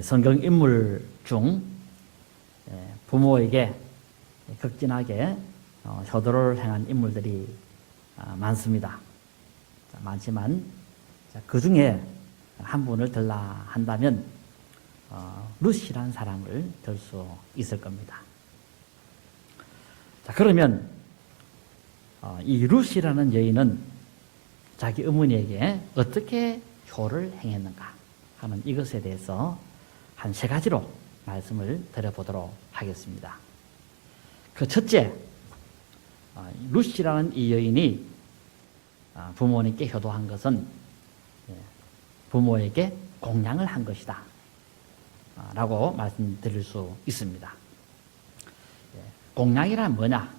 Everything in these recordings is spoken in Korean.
성경 인물 중 부모에게 극진하게 효도를 행한 인물들이 많습니다. 많지만 그 중에 한 분을 들라 한다면 룻이라는 사람을 들 수 있을 겁니다. 자, 그러면 이 룻이라는 여인은 자기 어머니에게 어떻게 효를 행했는가 하는 이것에 대해서 한 세 가지로 말씀을 드려보도록 하겠습니다. 그 첫째, 룻이라는 이 여인이 부모님께 효도한 것은 부모에게 공양을 한 것이다 라고 말씀드릴 수 있습니다. 공양이란 뭐냐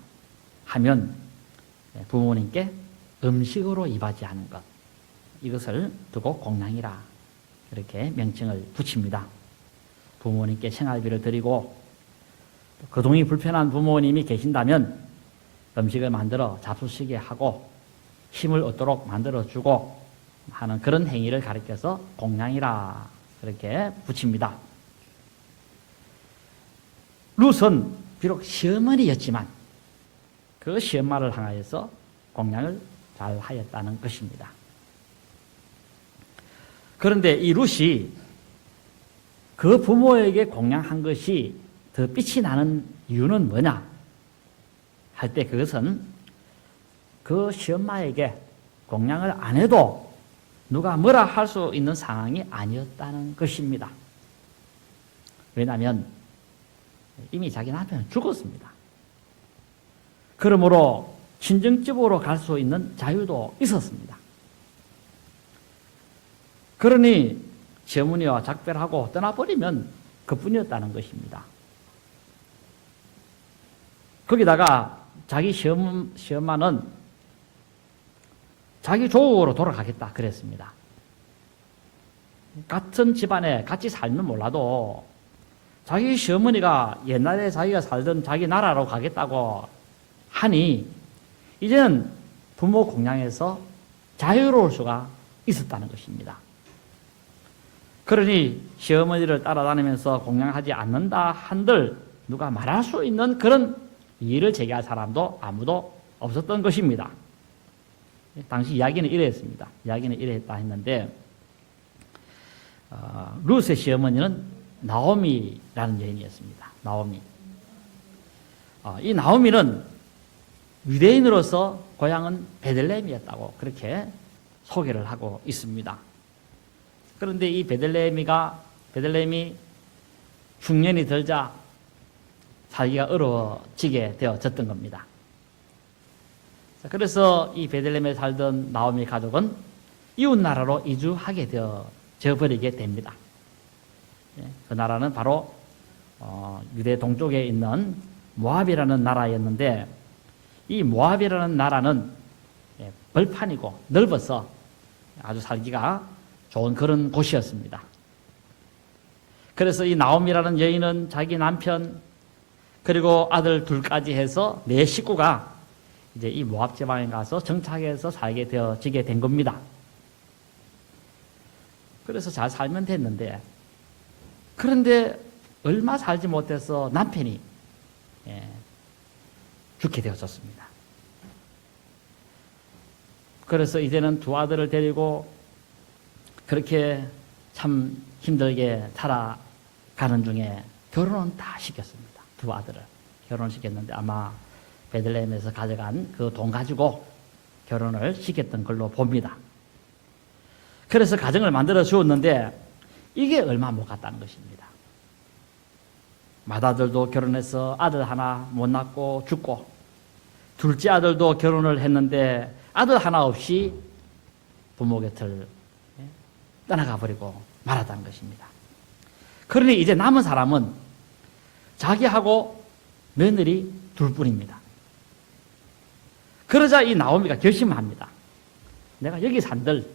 하면 부모님께 음식으로 이바지하는 것, 이것을 두고 공양이라 이렇게 명칭을 붙입니다. 부모님께 생활비를 드리고 거동이 불편한 부모님이 계신다면 음식을 만들어 잡수시게 하고 힘을 얻도록 만들어주고 하는 그런 행위를 가리켜서 공양이라 그렇게 붙입니다. 룻은 비록 시어머니였지만 그 시엄마를 향하여서 공양을 잘 하였다는 것입니다. 그런데 이 룻이 그 부모에게 공양한 것이 더 빛이 나는 이유는 뭐냐 할 때 그것은 그 시엄마에게 공양을 안 해도 누가 뭐라 할 수 있는 상황이 아니었다는 것입니다. 왜냐하면 이미 자기 남편은 죽었습니다. 그러므로 친정집으로 갈 수 있는 자유도 있었습니다. 그러니 시어머니와 작별하고 떠나버리면 그뿐이었다는 것입니다. 거기다가 자기 시엄마는 자기 조국으로 돌아가겠다 그랬습니다. 같은 집안에 같이 살면 몰라도 자기 시어머니가 옛날에 자기가 살던 자기 나라로 가겠다고 하니 이제는 부모 공양에서 자유로울 수가 있었다는 것입니다. 그러니 시어머니를 따라다니면서 공양하지 않는다 한들 누가 말할 수 있는 그런 이의를 제기할 사람도 아무도 없었던 것입니다. 당시 이야기는 이랬습니다. 이야기는 이랬다 했는데 룻의 시어머니는 나오미라는 여인이었습니다. 나오미. 이 나오미는 유대인으로서 고향은 베들레헴이었다고 그렇게 소개를 하고 있습니다. 그런데 이 베들레헴이 중년이 들자 살기가 어려워지게 되어졌던 겁니다. 그래서 이 베들레헴에 살던 나오미 가족은 이웃 나라로 이주하게 되어져 버리게 됩니다. 그 나라는 바로 유대 동쪽에 있는 모압이라는 나라였는데 이 모압이라는 나라는 벌판이고 넓어서 아주 살기가 좋은 그런 곳이었습니다. 그래서 이 나오미라는 여인은 자기 남편 그리고 아들 둘까지 해서 네 식구가 이제 이 모압 지방에 가서 정착해서 살게 되어지게 된 겁니다. 그래서 잘 살면 됐는데 그런데 얼마 살지 못해서 남편이 죽게 되었었습니다. 그래서 이제는 두 아들을 데리고 그렇게 참 힘들게 살아가는 중에 결혼은 다 시켰습니다. 두 아들을 결혼시켰는데 아마 베들레헴에서 가져간 그 돈 가지고 결혼을 시켰던 걸로 봅니다. 그래서 가정을 만들어 주었는데 이게 얼마 못 갔다는 것입니다. 맏아들도 결혼해서 아들 하나 못 낳고 죽고 둘째 아들도 결혼을 했는데 아들 하나 없이 부모 곁을 떠나가 버리고 말았다는 것입니다. 그러니 이제 남은 사람은 자기하고 며느리 둘뿐입니다. 그러자 이 나오미가 결심을 합니다. 내가 여기 산들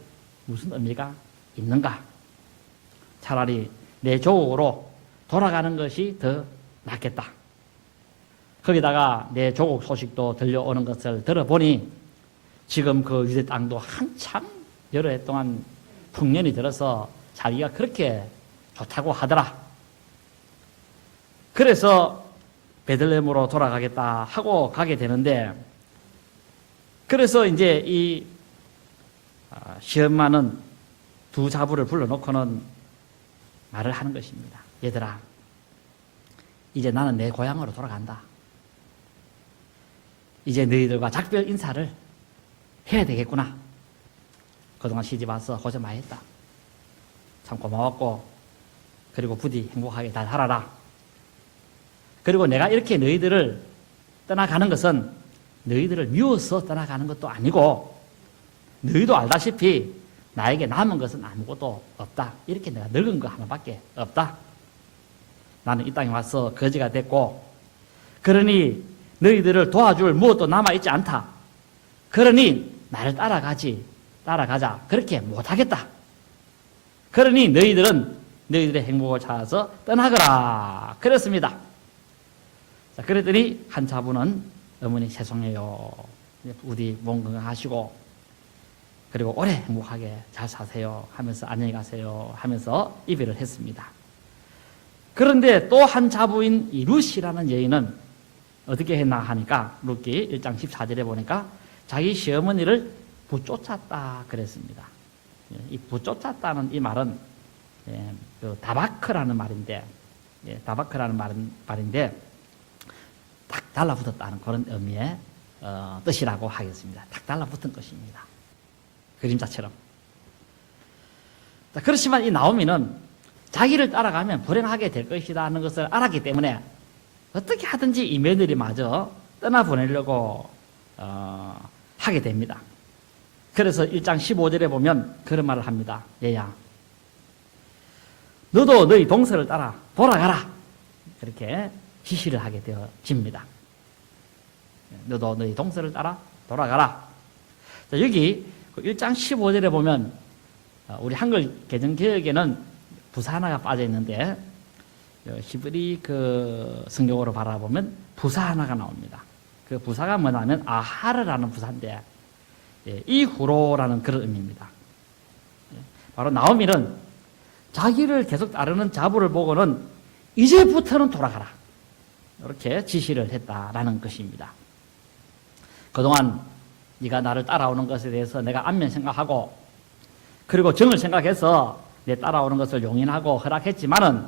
무슨 의미가 있는가? 차라리 내 조국으로 돌아가는 것이 더 낫겠다. 거기다가 내 조국 소식도 들려오는 것을 들어보니 지금 그 유대 땅도 한참 여러 해 동안 풍년이 들어서 자기가 그렇게 좋다고 하더라. 그래서 베들레헴으로 돌아가겠다 하고 가게 되는데, 그래서 이제 이 시엄마는 두 자부를 불러놓고는 말을 하는 것입니다. 얘들아, 이제 나는 내 고향으로 돌아간다. 이제 너희들과 작별 인사를 해야 되겠구나. 그동안 시집 와서 고생 많이 했다. 참 고마웠고, 그리고 부디 행복하게 잘 살아라. 그리고 내가 이렇게 너희들을 떠나가는 것은 너희들을 미워서 떠나가는 것도 아니고, 너희도 알다시피 나에게 남은 것은 아무것도 없다. 이렇게 내가 늙은 거 하나밖에 없다. 나는 이 땅에 와서 거지가 됐고, 그러니 너희들을 도와줄 무엇도 남아있지 않다. 그러니 나를 따라가자. 그렇게 못하겠다. 그러니 너희들은 너희들의 행복을 찾아서 떠나거라. 그랬습니다. 자, 그랬더니 한 자부는 어머니 죄송해요. 부디 몸 건강하시고, 그리고 오래 행복하게 잘 사세요 하면서 안녕히 가세요 하면서 이별을 했습니다. 그런데 또 한 자부인 이 룻이라는 여인은 어떻게 했나 하니까 룻기 1장 14절에 보니까 자기 시어머니를 부쫓았다 그랬습니다. 이 부쫓았다는 이 말은 그 다바크라는 말인데, 다바크라는 말인데 딱 달라붙었다는 그런 의미의 뜻이라고 하겠습니다. 딱 달라붙은 것입니다. 그림자처럼. 자, 그렇지만 이 나오미는 자기를 따라가면 불행하게 될 것이다 하는 것을 알았기 때문에 어떻게 하든지 이 며느리마저 떠나보내려고 하게 됩니다. 그래서 1장 15절에 보면 그런 말을 합니다. 얘야, 너도 너희 동서를 따라 돌아가라. 그렇게 지시를 하게 되어집니다. 너도 너희 동서를 따라 돌아가라. 자, 여기 1장 15절에 보면 우리 한글 개정개혁에는 부사 하나가 빠져 있는데, 히브리 그 성경으로 바라보면 부사 하나가 나옵니다. 그 부사가 뭐냐면 아하르라는 부사인데, 이후로라는 그런 의미입니다. 바로 나오미는 자기를 계속 따르는 자부를 보고는 이제부터는 돌아가라. 이렇게 지시를 했다라는 것입니다. 그동안 네가 나를 따라오는 것에 대해서 내가 안면 생각하고, 그리고 정을 생각해서 내 따라오는 것을 용인하고 허락했지만은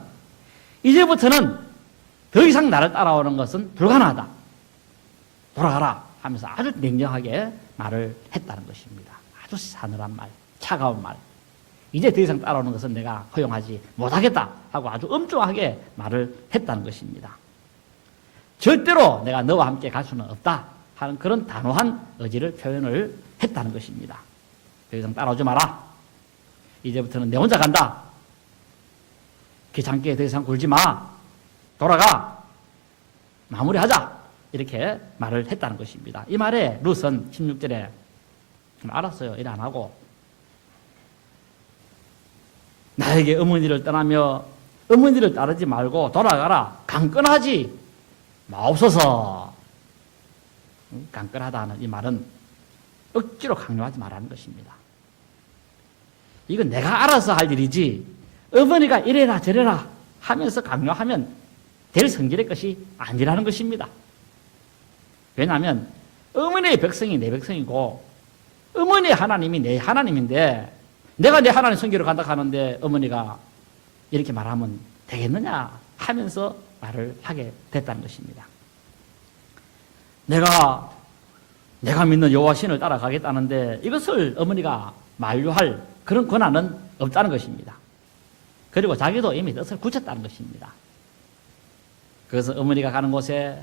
이제부터는 더 이상 나를 따라오는 것은 불가능하다. 돌아가라 하면서 아주 냉정하게 말을 했다는 것입니다. 아주 사늘한 말, 차가운 말. 이제 더 이상 따라오는 것은 내가 허용하지 못하겠다 하고 아주 엄중하게 말을 했다는 것입니다. 절대로 내가 너와 함께 갈 수는 없다 하는 그런 단호한 의지를 표현을 했다는 것입니다. 더 이상 따라오지 마라. 이제부터는 내 혼자 간다. 귀찮게 더 이상 굴지 마. 돌아가. 마무리하자. 이렇게 말을 했다는 것입니다. 이 말에 룻은 16절에 알았어요. 일 안 하고 나에게 어머니를 떠나며 어머니를 따르지 말고 돌아가라. 강건하지 마옵소서. 강건하다는 이 말은 억지로 강요하지 말라는 것입니다. 이건 내가 알아서 할 일이지 어머니가 이래라 저래라 하면서 강요하면 될 성질의 것이 아니라는 것입니다. 왜냐하면 어머니의 백성이 내 백성이고 어머니의 하나님이 내 하나님인데, 내가 내 하나님 섬기러 간다 하는데 어머니가 이렇게 말하면 되겠느냐 하면서 말을 하게 됐다는 것입니다. 내가 믿는 여호와 신을 따라가겠다는데 이것을 어머니가 만류할 그런 권한은 없다는 것입니다. 그리고 자기도 이미 뜻을 굳혔다는 것입니다. 그래서 어머니가 가는 곳에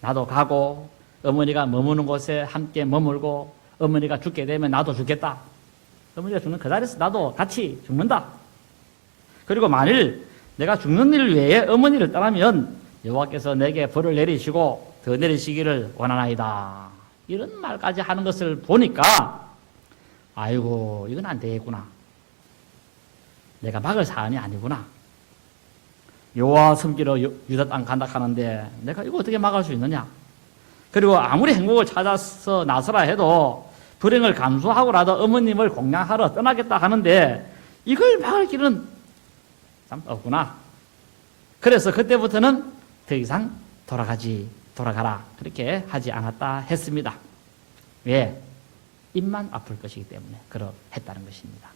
나도 가고, 어머니가 머무는 곳에 함께 머물고, 어머니가 죽게 되면 나도 죽겠다. 어머니가 죽는 그 자리에서 나도 같이 죽는다. 그리고 만일 내가 죽는 일 외에 어머니를 떠나면 여호와께서 내게 벌을 내리시고 더 내리시기를 원하나이다. 이런 말까지 하는 것을 보니까 아이고 이건 안 되겠구나. 내가 막을 사안이 아니구나. 여호와 섬기러 유다 땅 간다 하는데 내가 이거 어떻게 막을 수 있느냐. 그리고 아무리 행복을 찾아서 나서라 해도 불행을 감수하고라도 어머님을 공양하러 떠나겠다 하는데 이걸 막을 길은 참 없구나. 그래서 그때부터는 더 이상 돌아가라 그렇게 하지 않았다 했습니다. 왜? 입만 아플 것이기 때문에 그러했다는 것입니다.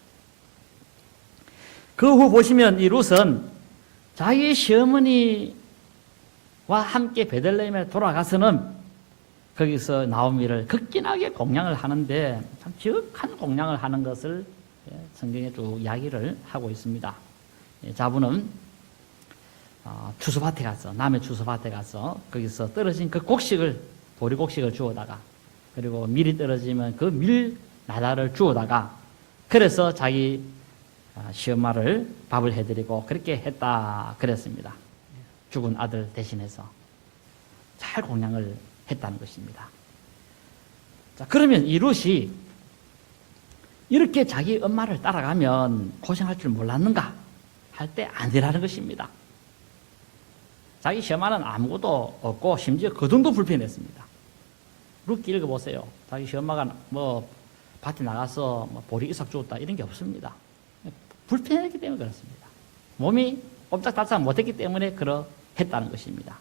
그 후 보시면 이 룻은 자기 시어머니와 함께 베들레헴에 돌아가서는 거기서 나오미를 극진하게 공양을 하는데 참 지극한 공양을 하는 것을 성경에 쭉 이야기를 하고 있습니다. 자부는 추수밭에 가서, 남의 추수밭에 가서 거기서 떨어진 그 곡식을, 보리곡식을 주워다가, 그리고 밀이 떨어지면 그 밀 나다를 주워다가, 그래서 자기 시엄마를 밥을 해드리고 그렇게 했다 그랬습니다. 죽은 아들 대신해서 잘 공양을 했다는 것입니다. 자, 그러면 이 룻이 이렇게 자기 엄마를 따라가면 고생할 줄 몰랐는가 할 때 아니라는 것입니다. 자기 시엄마는 아무것도 없고 심지어 거동도 불편했습니다. 룻기 읽어보세요. 자기 시엄마가 뭐 밭에 나가서 뭐 보리 이삭 주었다 이런 게 없습니다. 불편했기 때문에 그렇습니다. 몸이 꼼짝달싹 못했기 때문에 그러했다는 것입니다.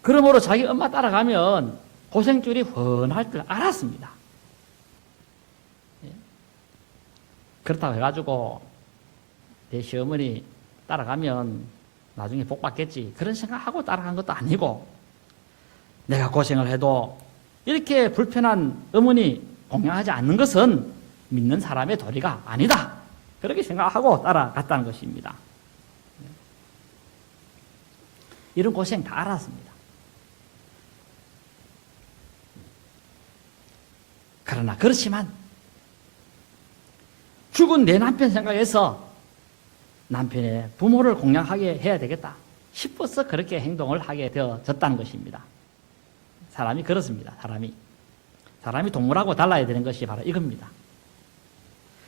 그러므로 자기 엄마 따라가면 고생줄이 훤할 줄 알았습니다. 그렇다고 해가지고 내 시어머니 따라가면 나중에 복 받겠지 그런 생각하고 따라간 것도 아니고, 내가 고생을 해도 이렇게 불편한 어머니 공양하지 않는 것은 믿는 사람의 도리가 아니다 그렇게 생각하고 따라갔다는 것입니다. 이런 고생 다 알았습니다. 그러나 그렇지만 죽은 내 남편 생각해서 남편의 부모를 공양하게 해야 되겠다 싶어서 그렇게 행동을 하게 되어졌다는 것입니다. 사람이 그렇습니다. 사람이 동물하고 달라야 되는 것이 바로 이겁니다.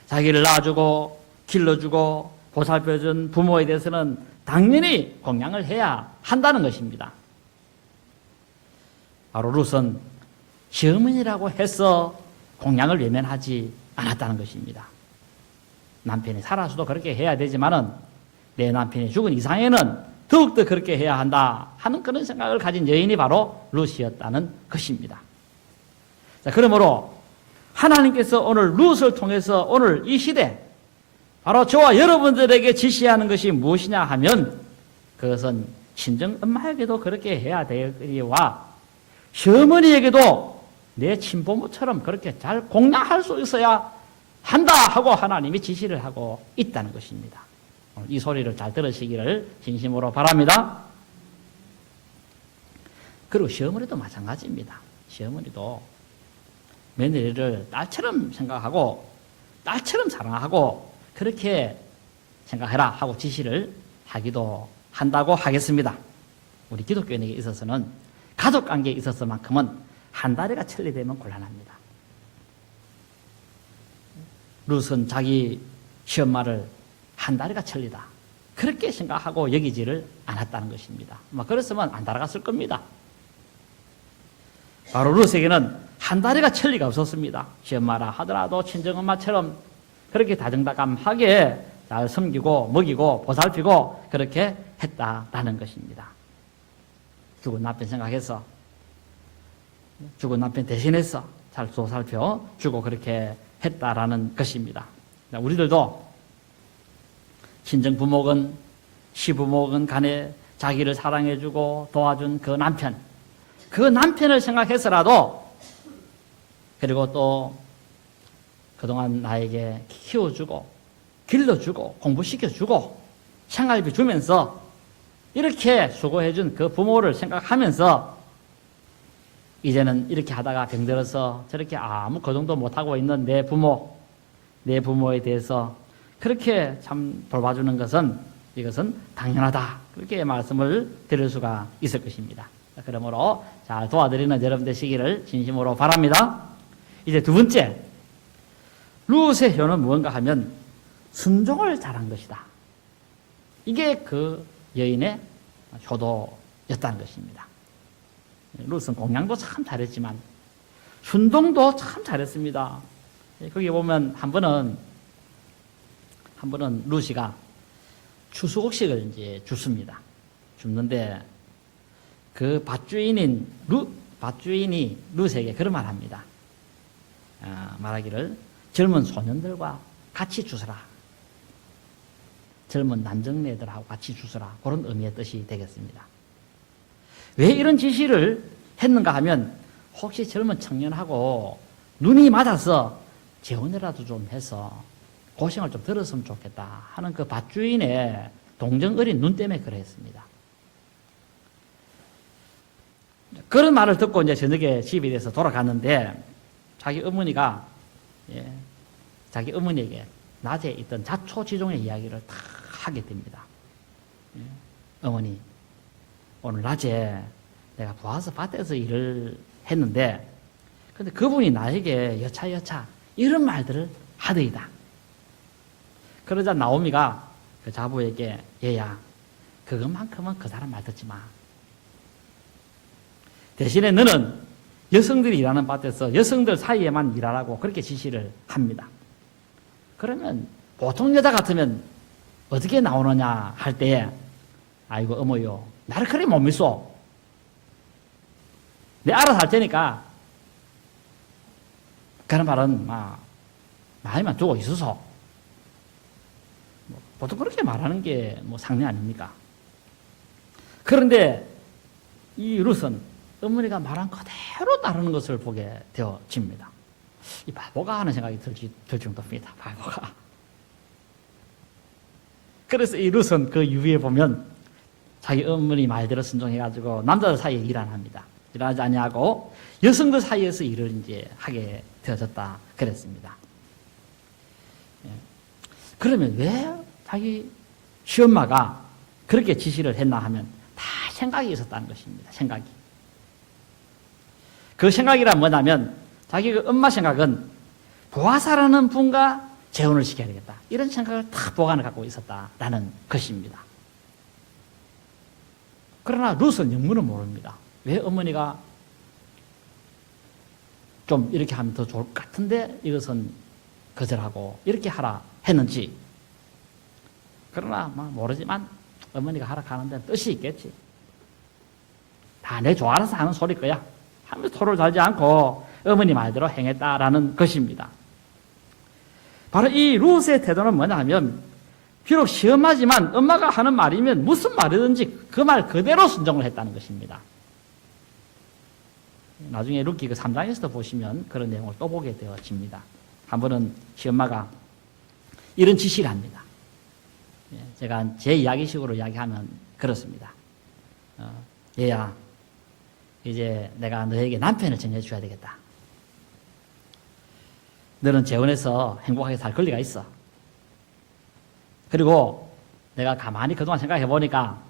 자기를 낳아주고 길러주고 보살펴준 부모에 대해서는 당연히 공양을 해야 한다는 것입니다. 바로 룻은 시어머니라고 해서 공양을 외면하지 않았다는 것입니다. 남편이 살아서도 그렇게 해야 되지만은 내 남편이 죽은 이상에는 더욱더 그렇게 해야 한다 하는 그런 생각을 가진 여인이 바로 룻이었다는 것입니다. 자, 그러므로 하나님께서 오늘 룻을 통해서 오늘 이 시대 바로 저와 여러분들에게 지시하는 것이 무엇이냐 하면 그것은 친정 엄마에게도 그렇게 해야 되리와 시어머니에게도 내 친부모처럼 그렇게 잘 공양할 수 있어야 한다 하고 하나님이 지시를 하고 있다는 것입니다. 이 소리를 잘 들으시기를 진심으로 바랍니다. 그리고 시어머니도 마찬가지입니다. 시어머니도 며느리를 딸처럼 생각하고 딸처럼 사랑하고 그렇게 생각해라 하고 지시를 하기도 한다고 하겠습니다. 우리 기독교인에게 있어서는 가족관계에 있어서만큼은 한 다리가 천리되면 곤란합니다. 룻은 자기 시엄마를 한 다리가 천리다 그렇게 생각하고 여기지를 않았다는 것입니다. 그랬으면 안 따라갔을 겁니다. 바로 룻에게는 한 다리가 천리가 없었습니다. 시엄마라 하더라도 친정엄마처럼 그렇게 다정다감하게 잘 섬기고 먹이고 보살피고 그렇게 했다라는 것입니다. 죽은 남편 생각해서 죽은 남편 대신해서 잘 보살펴 주고 그렇게 했다라는 것입니다. 우리들도 친정 부모건 시부모건 간에 자기를 사랑해주고 도와준 그 남편을 생각해서라도, 그리고 또 그동안 나에게 키워주고 길러주고 공부시켜주고 생활비 주면서 이렇게 수고해준 그 부모를 생각하면서 이제는 이렇게 하다가 병들어서 저렇게 아무 거동도 못하고 있는 내 부모에 대해서 그렇게 참 돌봐주는 것은 이것은 당연하다 그렇게 말씀을 드릴 수가 있을 것입니다. 그러므로 잘 도와드리는 여러분 되시기를 진심으로 바랍니다. 이제 두 번째, 룻의 효는 무언가 하면 순종을 잘한 것이다. 이게 그 여인의 효도였다는 것입니다. 룻은 공양도 참 잘했지만 순종도 참 잘했습니다. 거기 보면 한 번은 한 번은 루시가 추수곡식을 이제 줍습니다. 줍는데 그 밭주인이 루스에게 그런 말 합니다. 말하기를 젊은 소년들과 같이 주서라. 젊은 남정네들하고 같이 주서라. 그런 의미의 뜻이 되겠습니다. 왜 이런 지시를 했는가 하면 혹시 젊은 청년하고 눈이 맞아서 재혼이라도 좀 해서 고생을 좀 들었으면 좋겠다 하는 그 밭주인의 동정 어린 눈 때문에 그랬습니다. 그런 말을 듣고 이제 저녁에 집에 대해서 돌아갔는데 자기 어머니가 자기 어머니에게 낮에 있던 자초지종의 이야기를 다 하게 됩니다. 어머니, 오늘 낮에 내가 부화서 밭에서 일을 했는데 근데 그분이 나에게 여차 이런 말들을 하더이다. 그러자 나오미가 그 자부에게 얘야 그것만큼은 그 사람 말 듣지 마. 대신에 너는 여성들이 일하는 밭에서 여성들 사이에만 일하라고 그렇게 지시를 합니다. 그러면 보통 여자 같으면 어떻게 나오느냐 할 때 아이고 어머요 나를 그래 못 믿소. 내 알아서 할 테니까 그런 말은 마음만 두고 있어서 보통 그렇게 말하는 게 상례 아닙니까? 그런데 이 룻은 어머니가 말한 그대로 따르는 것을 보게 되어집니다. 이 바보가 하는 생각이 들 정도입니다. 바보가. 그래서 이 룻은 그 이후에 보면 자기 어머니 말대로 순종해가지고 남자들 사이에 일 안 합니다. 일하지 아니하고 여성들 사이에서 일을 이제 하게 되어졌다 그랬습니다. 그러면 왜 자기 시엄마가 그렇게 지시를 했나 하면 다 생각이 있었다는 것입니다. 생각이. 그 생각이란 뭐냐면 자기 그 엄마 생각은 보아사라는 분과 재혼을 시켜야 되겠다. 이런 생각을 다 보관을 갖고 있었다라는 것입니다. 그러나 룻은 영문은 모릅니다. 왜 어머니가 좀 이렇게 하면 더 좋을 것 같은데 이것은 거절하고 이렇게 하라 했는지. 그러나 모르지만 어머니가 하라 하는데 뜻이 있겠지. 다 내 좋아라서 하는 소리일 거야 하면서 토를 달지 않고 어머니 말대로 행했다라는 것입니다. 바로 이 룻의 태도는 뭐냐 하면 비록 시엄마지만 엄마가 하는 말이면 무슨 말이든지 그 말 그대로 순종을 했다는 것입니다. 나중에 룻기 그 3장에서도 보시면 그런 내용을 또 보게 되어집니다. 한 번은 시엄마가 이런 지시를 합니다. 제가 제 이야기식으로 이야기하면 그렇습니다. 얘야, 이제 내가 너에게 남편을 정해줘야 되겠다. 너는 재혼해서 행복하게 살 권리가 있어. 그리고 내가 가만히 그동안 생각해 보니까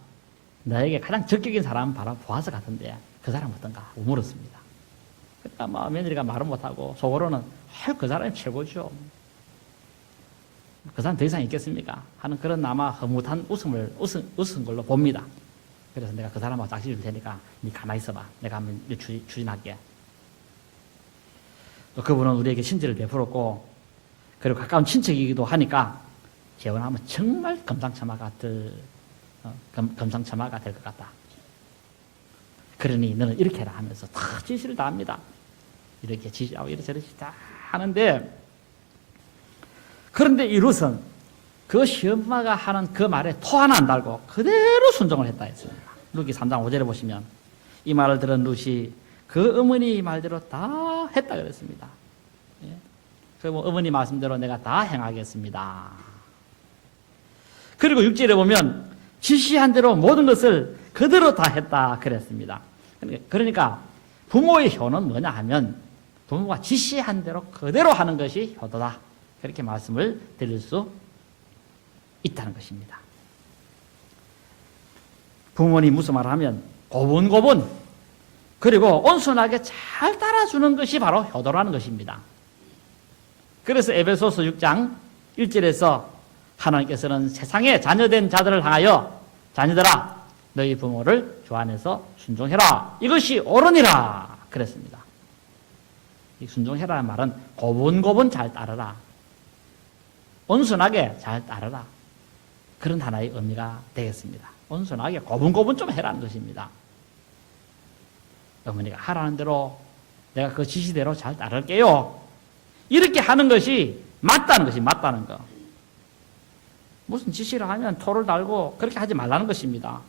너에게 가장 적격인 사람은 바로 보아서 같은데 그 사람 어떤가 물었습니다. 그러니까 며느리가 말은 못하고 속으로는 그 사람이 최고죠. 그 사람 더 이상 있겠습니까? 하는 그런 아마 허무한 웃은 걸로 봅니다. 그래서 내가 그 사람하고 짝지 줄 테니까 니 가만히 있어봐. 내가 한번 추진할게. 또 그분은 우리에게 친절을 베풀었고 그리고 가까운 친척이기도 하니까 재혼하면 정말 금상첨화가 될 것 같다. 그러니 너는 이렇게 해라 하면서 다 지시를 다 합니다. 이렇게 지시하고 이렇게 다 하는데 그런데 이 룻은 그 시엄마가 하는 그 말에 토 하나 안 달고 그대로 순종을 했다 했습니다. 룻기 3장 5절에 보시면 이 말을 들은 룻이 그 어머니 말대로 다 했다 그랬습니다. 그 어머니 말씀대로 내가 다 행하겠습니다. 그리고 6절에 보면 지시한 대로 모든 것을 그대로 다 했다 그랬습니다. 그러니까 부모의 효는 뭐냐 하면 부모가 지시한 대로 그대로 하는 것이 효도다. 그렇게 말씀을 드릴 수 있다는 것입니다. 부모님 무슨 말을 하면 고분고분 그리고 온순하게 잘 따라주는 것이 바로 효도라는 것입니다. 그래서 에베소서 6장 1절에서 하나님께서는 세상에 자녀된 자들을 향하여 자녀들아 너희 부모를 주 안에서 순종해라. 이것이 옳으니라 그랬습니다. 이 순종해라는 말은 고분고분 잘 따르라. 온순하게 잘 따르라. 그런 하나의 의미가 되겠습니다. 온순하게 고분고분 좀 해라는 것입니다. 어머니가 하라는 대로 내가 그 지시대로 잘 따를게요. 이렇게 하는 것이 맞다는 것이 맞다는 거. 무슨 지시를 하면 토를 달고 그렇게 하지 말라는 것입니다.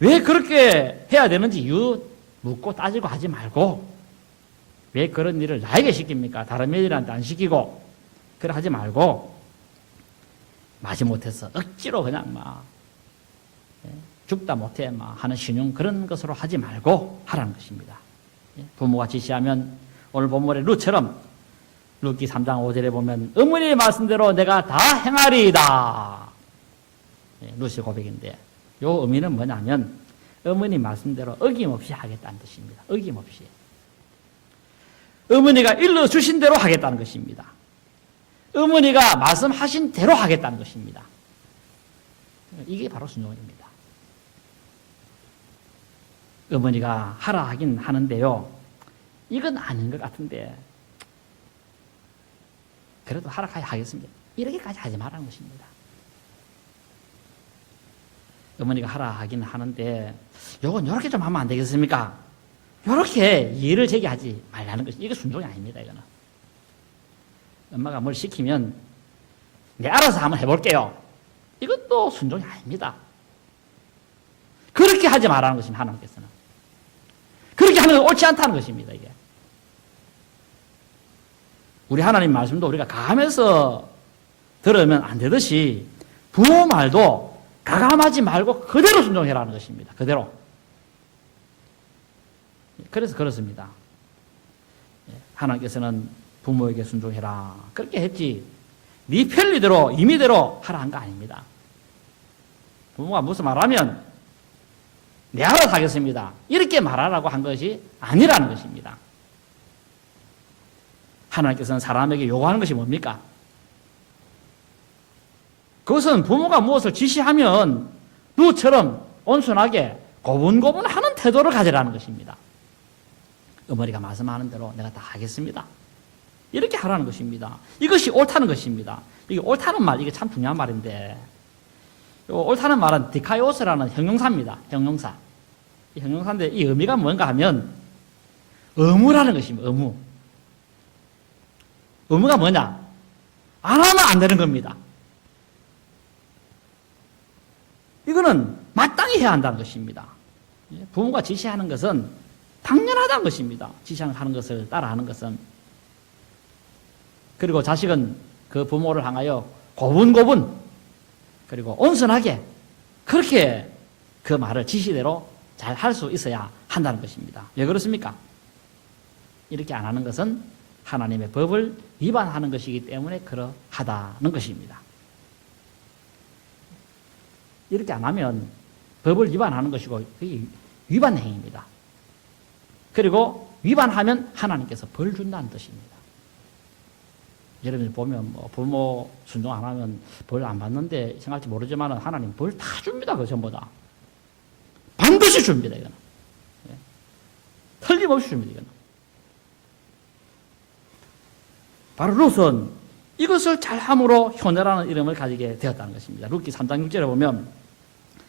왜 그렇게 해야 되는지 이유 묻고 따지고 하지 말고 왜 그런 일을 나에게 시킵니까? 다른 며느리한테 안 시키고 그래 하지 말고 마지못해서 억지로 그냥 막 죽다 못해 막 하는 신용 그런 것으로 하지 말고 하라는 것입니다. 부모가 지시하면 오늘 본문의 룻처럼 룻기 3장 5절에 보면 어머니의 말씀대로 내가 다 행하리이다. 룻의 고백인데 요 의미는 뭐냐면 어머니 말씀대로 어김없이 하겠다는 뜻입니다. 어김없이. 어머니가 일러주신 대로 하겠다는 것입니다. 어머니가 말씀하신 대로 하겠다는 것입니다. 이게 바로 순종입니다. 어머니가 하라 하긴 하는데요. 이건 아닌 것 같은데 그래도 하라 하겠습니다. 이렇게까지 하지 말라는 것입니다. 어머니가 하라 하긴 하는데 요건 이렇게 좀 하면 안 되겠습니까? 이렇게 이해를 제기하지 말라는 것이 이게 순종이 아닙니다. 이거는 엄마가 뭘 시키면 내 알아서 한번 해볼게요. 이것도 순종이 아닙니다. 그렇게 하지 말라는 것입니다. 하나님께서는 그렇게 하는 건 옳지 않다는 것입니다. 이게 우리 하나님 말씀도 우리가 가감해서 들으면 안 되듯이 부모 말도 가감하지 말고 그대로 순종해라는 것입니다. 그대로. 그래서 그렇습니다. 하나님께서는 부모에게 순종해라 그렇게 했지 네 편리대로 임의대로 하라 한 거 아닙니다. 부모가 무슨 말하면 내 알아서 하겠습니다. 이렇게 말하라고 한 것이 아니라는 것입니다. 하나님께서는 사람에게 요구하는 것이 뭡니까? 그것은 부모가 무엇을 지시하면 룻처럼 온순하게 고분고분하는 태도를 가지라는 것입니다. 어머니가 말씀하는 대로 내가 다 하겠습니다. 이렇게 하라는 것입니다. 이것이 옳다는 것입니다. 이게 옳다는 말, 이게 참 중요한 말인데 옳다는 말은 디카이오스라는 형용사입니다. 형용사. 이 형용사인데 이 의미가 뭔가 하면 의무라는 것입니다. 의무. 의무가 뭐냐? 안 하면 안 되는 겁니다. 이거는 마땅히 해야 한다는 것입니다. 부모가 지시하는 것은 당연하다는 것입니다. 지시하는 것을 따라하는 것은. 그리고 자식은 그 부모를 향하여 고분고분 그리고 온순하게 그렇게 그 말을 지시대로 잘 할 수 있어야 한다는 것입니다. 왜 그렇습니까? 이렇게 안 하는 것은 하나님의 법을 위반하는 것이기 때문에 그러하다는 것입니다. 이렇게 안 하면 법을 위반하는 것이고 그게 위반 행위입니다. 그리고 위반하면 하나님께서 벌 준다는 뜻입니다. 여러분이 보면 뭐 부모 순종 안 하면 벌 안 받는데 생각할지 모르지만 하나님 벌 다 줍니다. 그 전부 다. 반드시 줍니다. 이거는. 틀림없이 줍니다. 이거는. 바로 룻은 이것을 잘함으로 효녀라는 이름을 가지게 되었다는 것입니다. 룻기 3장 6절에 보면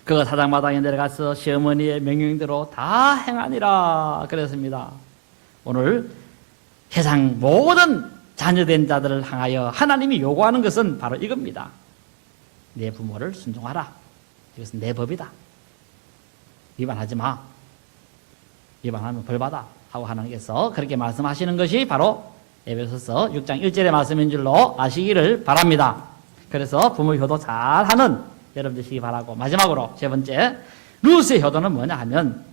그가 사장마당에 내려가서 시어머니의 명령대로 다 행하니라 그랬습니다. 오늘 세상 모든 자녀된 자들을 향하여 하나님이 요구하는 것은 바로 이겁니다. 내 부모를 순종하라. 이것은 내 법이다. 위반하지 마. 위반하면 벌받아. 하고 하나님께서 그렇게 말씀하시는 것이 바로 에베소서 6장 1절의 말씀인 줄로 아시기를 바랍니다. 그래서 부모 효도 잘하는 여러분 되시기 바라고 마지막으로 세 번째 룻의 효도는 뭐냐 하면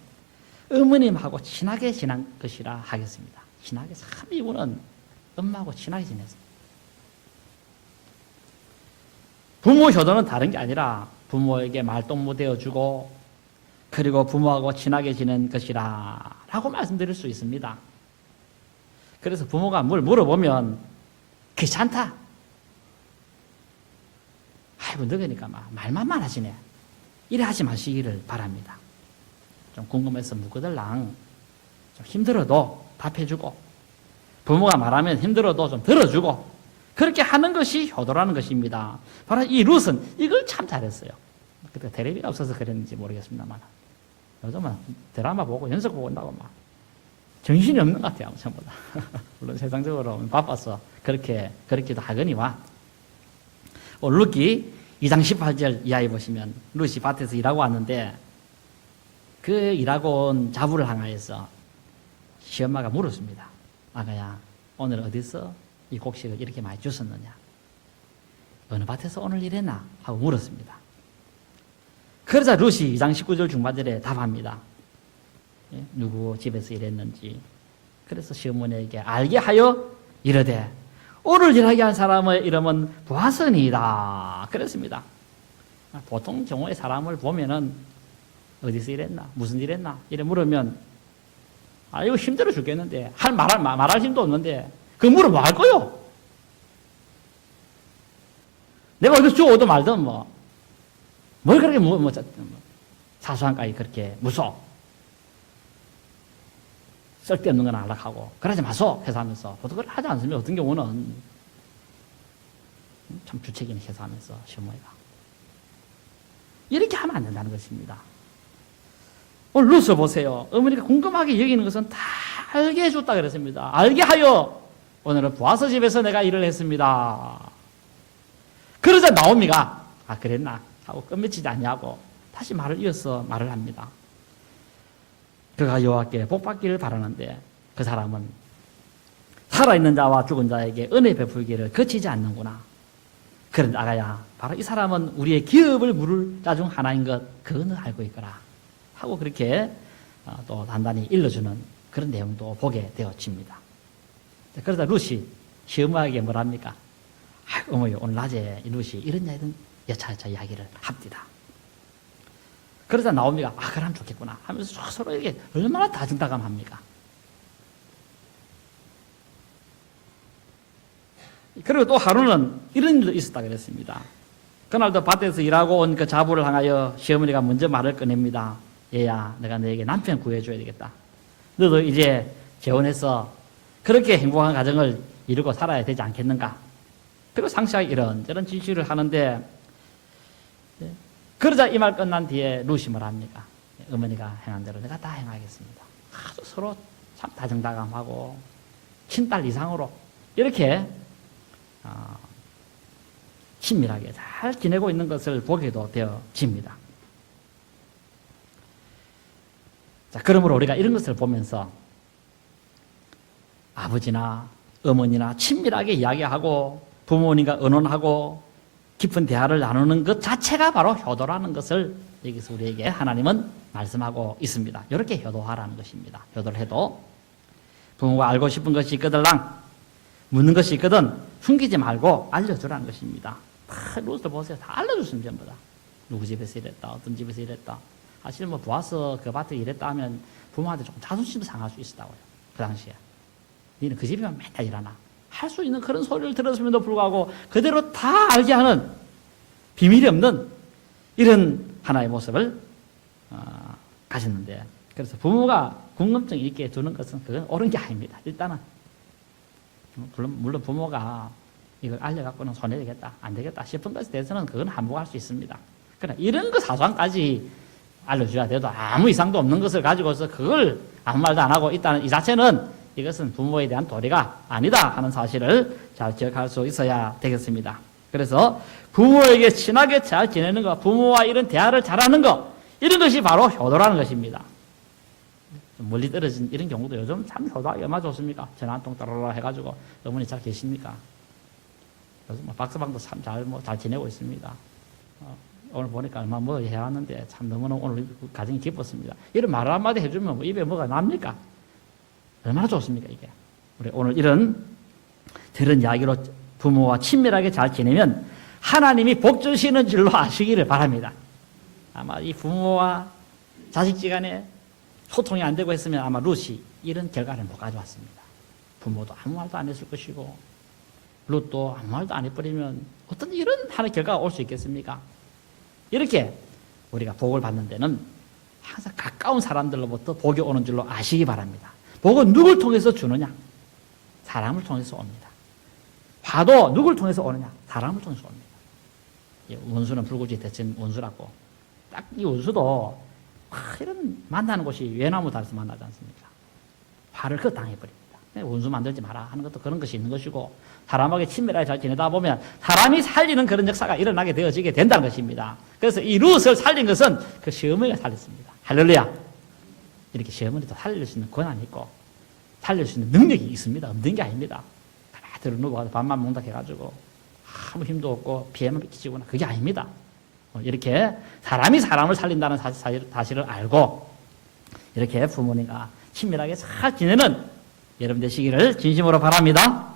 어머님하고 친하게 지낸 것이라 하겠습니다. 친하게 참 이분은 엄마하고 친하게 지냈습니다. 부모 효도는 다른 게 아니라 부모에게 말동무 되어주고 그리고 부모하고 친하게 지낸 것이라 라고 말씀드릴 수 있습니다. 그래서 부모가 뭘 물어보면 귀찮다. 아이고 늙으니까 막 말만 많아지네. 이래 하지 마시기를 바랍니다. 좀 궁금해서 묻거들랑 좀 힘들어도 답해주고 부모가 말하면 힘들어도 좀 들어주고 그렇게 하는 것이 효도라는 것입니다. 바로 이 룻은 이걸 참 잘했어요. 그때 텔레비가 없어서 그랬는지 모르겠습니다만 요즘은 드라마 보고 연속 보고 온다고 막 정신이 없는 것 같아요. 전부 다. 물론 세상적으로 바빠서 그렇기도 하거니와 룻기 2장 18절 이하에 보시면 룻이 밭에서 일하고 왔는데 그 일하고 온 자부를 향하여서 시엄마가 물었습니다. 아가야, 오늘 어디서 이 곡식을 이렇게 많이 주셨느냐? 어느 밭에서 오늘 일했나? 하고 물었습니다. 그러자 룻이 2장 19절 중반절에 답합니다. 누구 집에서 일했는지. 그래서 시어머니에게 알게 하여 이르되 오늘 일하게 한 사람의 이름은 보아스니이다. 그랬습니다. 보통 경우에 사람을 보면은 어디서 일했나? 무슨 일 했나? 이래 물으면 이거 힘들어 죽겠는데 말할 힘도 없는데 그 물어 뭐 할 거요? 내가 어디서 주워오든 말든 뭘 그렇게 사소한 까지 그렇게 무서워. 쓸데없는 건 안락하고 그러지 마소 회사하면서 보통 그걸 하지 않으면 어떤 경우는 참 주책이네 회사하면서 시어머니가 이렇게 하면 안 된다는 것입니다. 오늘 룻을 보세요. 어머니가 궁금하게 여기는 것은 다 알게 해줬다 그랬습니다. 알게 하여 오늘은 보아스 집에서 내가 일을 했습니다. 그러자 나오미가 그랬나 하고 끝맺히지 않냐고 다시 말을 이어서 말을 합니다. 그가 여호와께 복받기를 바라는데 그 사람은 살아있는 자와 죽은 자에게 은혜 베풀기를 거치지 않는구나. 그런데 아가야, 바로 이 사람은 우리의 기업을 물을 자 중 하나인 것 그거는 알고 있거라 하고 그렇게 또 단단히 일러주는 그런 내용도 보게 되어집니다. 그러다 룻이 시어머니에게 뭐랍니까? 어머니 오늘 낮에 룻이 이런 여차여차 이야기를 합니다. 그러자 나오미가 그럼 좋겠구나 하면서 서로 이렇게 얼마나 다정다감합니까? 그리고 또 하루는 이런 일도 있었다 그랬습니다. 그날도 밭에서 일하고 온 그 자부를 향하여 시어머니가 먼저 말을 꺼냅니다. 얘야, 내가 너에게 남편 구해줘야 되겠다. 너도 이제 재혼해서 그렇게 행복한 가정을 이루고 살아야 되지 않겠는가? 그리고 상시하게 이런저런 지시를 하는데 그러자 이 말 끝난 뒤에 룻이 뭐랍니까? 어머니가 행한 대로 내가 다 행하겠습니다. 아주 서로 참 다정다감하고 친딸 이상으로 이렇게 친밀하게 잘 지내고 있는 것을 보게도 되어집니다. 자, 그러므로 우리가 이런 것을 보면서 아버지나 어머니나 친밀하게 이야기하고 부모님과 의논하고 깊은 대화를 나누는 것 자체가 바로 효도라는 것을 여기서 우리에게 하나님은 말씀하고 있습니다. 이렇게 효도하라는 것입니다. 효도를 해도 부모가 알고 싶은 것이 있거들랑 묻는 것이 있거든 숨기지 말고 알려주라는 것입니다. 다 룻을 보세요. 다 알려줬습니다. 전부 다. 누구 집에서 일했다. 어떤 집에서 일했다. 사실 보아서 그 밭에 일했다 하면 부모한테 조금 자존심도 상할 수 있었다고요. 그 당시에. 너는 그 집에만 맨날 일하나. 할 수 있는 그런 소리를 들었음에도 불구하고 그대로 다 알게 하는 비밀이 없는 이런 하나의 모습을 가졌는데 그래서 부모가 궁금증 있게 두는 것은 그건 옳은 게 아닙니다. 일단은 물론 부모가 이걸 알려갖고는 손해되겠다 안 되겠다 싶은 것에 대해서는 그건 한복할 수 있습니다. 그러나 이런 거 사소한까지 알려줘야 돼도 아무 이상도 없는 것을 가지고서 그걸 아무 말도 안 하고 있다는 이 자체는 이것은 부모에 대한 도리가 아니다 하는 사실을 잘 기억할 수 있어야 되겠습니다. 그래서 부모에게 친하게 잘 지내는 것, 부모와 이런 대화를 잘하는 것, 이런 것이 바로 효도라는 것입니다. 멀리 떨어진 이런 경우도 요즘 참 효도하기 얼마나 좋습니까? 전화 한 통 따라라 해가지고 어머니 잘 계십니까? 요즘 박서방도 참 잘 지내고 있습니다. 오늘 보니까 얼마 해왔는데 참 너무너무 오늘 가정이 기뻤습니다. 이런 말 한마디 해주면 입에 뭐가 납니까? 얼마나 좋습니까 이게. 우리 오늘 이런 들은 이야기로 부모와 친밀하게 잘 지내면 하나님이 복 주시는 줄로 아시기를 바랍니다. 아마 이 부모와 자식지간에 소통이 안 되고 했으면 아마 룻이 이런 결과를 못 가져왔습니다. 부모도 아무 말도 안 했을 것이고 룻도 아무 말도 안 해버리면 어떤 이런 하나의 결과가 올 수 있겠습니까? 이렇게 우리가 복을 받는 데는 항상 가까운 사람들로부터 복이 오는 줄로 아시기 바랍니다. 복은 누굴 통해서 주느냐? 사람을 통해서 옵니다. 화도 누굴 통해서 오느냐? 사람을 통해서 옵니다. 원수는 불구지 대천 원수라고. 딱 이 원수도 이런 만나는 곳이 외나무 달에서 만나지 않습니까? 화를 그 당해버립니다. 원수 만들지 마라 하는 것도 그런 것이 있는 것이고, 사람에게 친밀하게 잘 지내다 보면 사람이 살리는 그런 역사가 일어나게 되어지게 된다는 것입니다. 그래서 이 룻을 살린 것은 그 시어머니가 살렸습니다. 할렐루야. 이렇게 시어머니도 살릴 수 있는 권한이 있고 살릴 수 있는 능력이 있습니다. 없는 게 아닙니다. 다 들어누고 밥만 먹는다 해가지고 아무 힘도 없고 피해만 끼치거나 그게 아닙니다. 이렇게 사람이 사람을 살린다는 사실을 알고 이렇게 부모님과 친밀하게 잘 지내는 여러분 되시기를 진심으로 바랍니다.